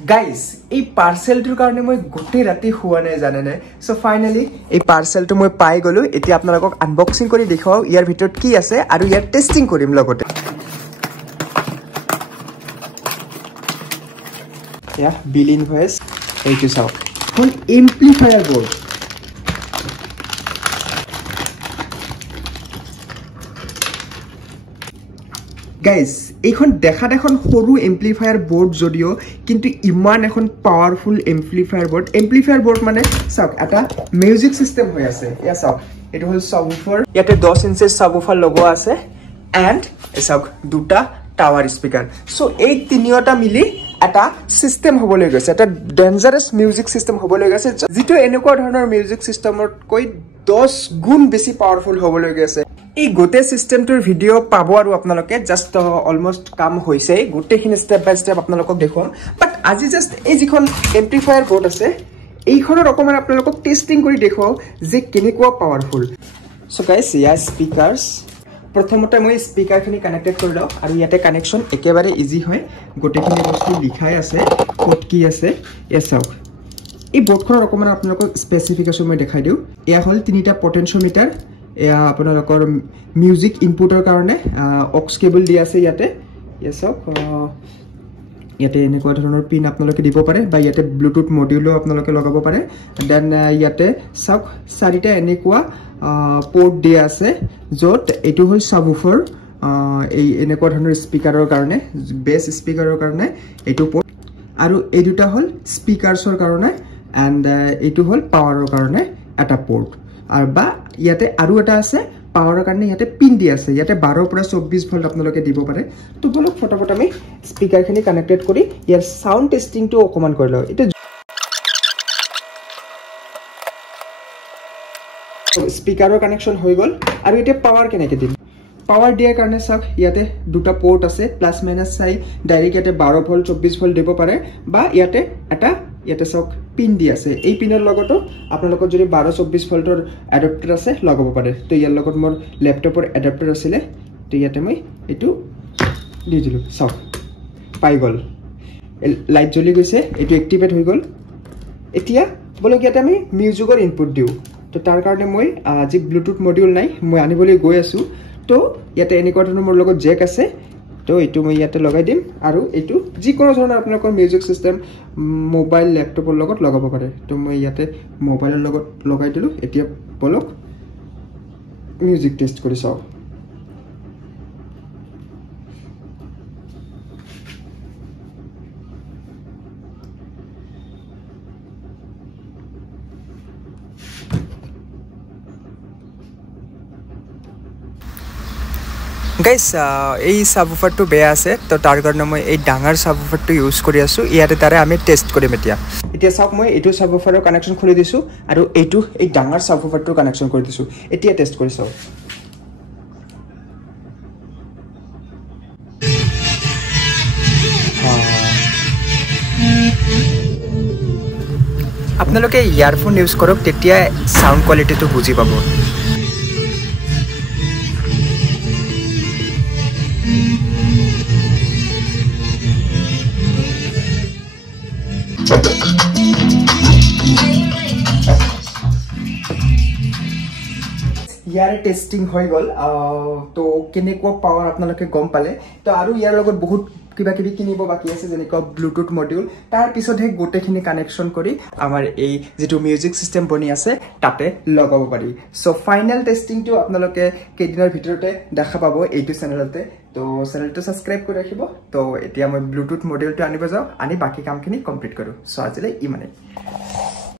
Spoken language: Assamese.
গাইজ এই পাৰ্চেলটোৰ কাৰণে মই গোটেই ৰাতি শুৱা নাই জানেনে সো ফাইনালি এই পাৰ্চেলটো মই পাই গলো এতিয়া আপোনালোকক আনবক্সিং কৰি দেখাও ইয়াৰ ভিতৰত কি আছে আৰু ইয়াৰ টেষ্টিং কৰিম লগতে ইয়া বিল ইনভয়েস এইটো চাওক ফুল এম্প্লিফায়াৰ বোৰ্ড গাইজ এইখন দেখাত এখন সৰু এম্প্লিফায়াৰ বোৰ্ড যদিও কিন্তু ইমান এখন পাৱাৰফুল এম্প্লিফায়াৰ বোৰ্ড মানে চাওক এটা মিউজিক সিস্টেম হৈ আছে ইয়া চাওক এটো হল সাবউফাৰ ইয়াতে 10 ইঞ্চৰ সাবউফাৰ লগোৱা আছে এন্ড চাওক দুটা টাৱাৰ স্পিকাৰ সো এই তিনিটা মিলি এটা সিস্টেম হবলৈ গৈছে এটা ডেঞ্জাৰাস মিউজিক সিস্টেম হবলৈ গৈছে যেটো এনেকুৱা ধৰণৰ মিউজিক সিস্টেমত কৈ 10 গুণ বেছি পাৱাৰফুল হবলৈ গৈছে এই গোটে সিস্টেমটোৰ ভিডিও পাবো আৰু আপোনালোকে জাস্ট অলমোস্ট কাম হৈছে গোটেখিনি স্টেপ বাই স্টেপ আপোনালোকক দেখুৱাম বাট আজি জাস্ট এই যিখন এম্প্লিফায়াৰ বোৰ্ড আছে এইখনৰ অকমান আপোনালোকক টেষ্টিং কৰি দেখুৱাও যে কেনেকুৱা পাৱাৰফুল সো গাইস ইয়া স্পিকাৰছ প্ৰথমতে মই স্পিকাৰখিনি কানেক্টেড কৰি লও আৰু ইয়াতে কানেকচন একেবাৰে ইজি হয় গোটেখিনি বস্তু লিখাই আছে কোড কি আছে এ চাওক এই বোৰ্ডখনৰ অকমান আপোনালোকক স্পেসিফিকেশন মই দেখাই দিও এয়া হল তিনিটা পটেনশিওমিটাৰ এয়া আপোনালোকৰ মিউজিক ইনপুটৰ কাৰণে অক্স কেবল দি আছে ইয়াতে ইয়াসক ইয়াতে এনেকুৱা ধৰণৰ পিন আপোনালোকে দিব পাৰে বা ইয়াতে ব্লুটুথ মডিউলো আপোনালোকে লগাব পাৰে দেন ইয়াতে চাওক চাৰিটা এনেকুৱা পোৰ্ট দি আছে যত এটো হল সাবউফাৰ এই এনেকুৱা ধৰণৰ স্পিকাৰৰ কাৰণে বেছ স্পিকাৰৰ কাৰণে এটো পোৰ্ট আৰু এই দুটা হল স্পিকাৰছৰ কাৰণে এন্ড এটো হল পাৱাৰৰ কাৰণে এটা পোৰ্ট আৰু বা ইয়াতে আৰু এটা আছে পাৱাৰৰ কাৰণে ইয়াতে পিন দি আছে ইয়াতে 12 পৰা 24 ভোল্ট আপোনালোকে দিব পাৰে তো বলক ফটাফট আমি স্পিকাৰখিনি কানেক্টেড কৰি ইয়াৰ সাউন্ড টেষ্টিংটো অকমান কৰি লও এটা স্পিকাৰৰ কানেকচন হৈ গল আৰু এটা পাৱাৰ কেনেকে দিম পাৱাৰ দিয়াৰ কাৰণে চাওক ইয়াতে দুটা পোৰ্ট আছে প্লাস মাইনাস চাই ডাইৰেক্ট ইয়াতে 12 ভোল্ট 24 ভোল্ট দিব পাৰে বা ইয়াতে এটা ইয়াতে চাওক পিন দি আছে এই পিনৰ লগতো আপোনালোকৰ যদি 12 24 ভোল্টৰ এডাপ্টাৰ আছে লগাব পাৰে তো ইয়াৰ লগত মোৰ ল্যাপটপৰ এডাপ্টাৰ আছিল তো ইয়াতে মই এটো দি দিলো চাওক পাই গল লাইট জ্বলি গৈছে এটো এক্টিভেট হৈ গল এতিয়া বলক ইয়াতে আমি মিউজিকৰ ইনপুট দিও তো তাৰ কাৰণে মই আজি ব্লুটুথ মডিউল নাই মই আনিবলৈ গৈ আছো তো ইয়াতে এনেকুৱা ধৰণৰ মোৰ লগত জেক আছে তো এটো মই ইয়াতে লগাই দিম আৰু এটো যিকোনো ধৰণৰ আপোনালোকৰ মিউজিক সিস্টেম মোবাইল ল্যাপটপৰ লগত লগাব পাৰে তো মই ইয়াতে মোবাইলৰ লগত লগাই দিলো এতিয়া বলক মিউজিক টেষ্ট কৰি চাও গাইস এই সাবউফাৰটো বেয়া আছে তো তাৰ কাৰণে মই এই ডাঙৰ সাবউফাৰটো ইউজ কৰি আছো ইয়াতে তাৰে আমি টেষ্ট কৰিম এতিয়া চাওক মই এটো সাবউফাৰৰ কানেকচন খুলি দিছো আৰু এটো এই ডাঙৰ সাবউফাৰটো কানেকচন কৰি দিছো এতিয়া টেষ্ট কৰি চাও আপোনালোকে ইয়াৰফোন ইউজ কৰক তেতিয়া সাউন্ড কোৱালিটিটো বুজি পাব ইয়াৰ টেষ্টিং হৈ গল তো কেনেকুৱা পাৱাৰ আপোনালোকে গম পালে তো আৰু ইয়াৰ লগত বহুত কিবা কিবি কিনিব বাকি আছে যেনেকুৱা ব্লুটুথ মডিউল তাৰ পিছতহে গোটেখিনি কানেকচন কৰি আমাৰ এই যেটো মিউজিক সিস্টেম বনি আছে তাতে লগাব পাৰি সো ফাইনাল টেষ্টিংটো আপোনালোকে কেদিনৰ ভিতৰতে দেখা পাব এইটো চেনেলতে তো চেনেলটো সাবস্ক্ৰাইব কৰি ৰাখিব তো এতিয়া মই ব্লুটুথ মডিউলটো আনিব যাও আনি বাকি কামখিনি কমপ্লিট কৰো সো আজিলৈ ইমানেই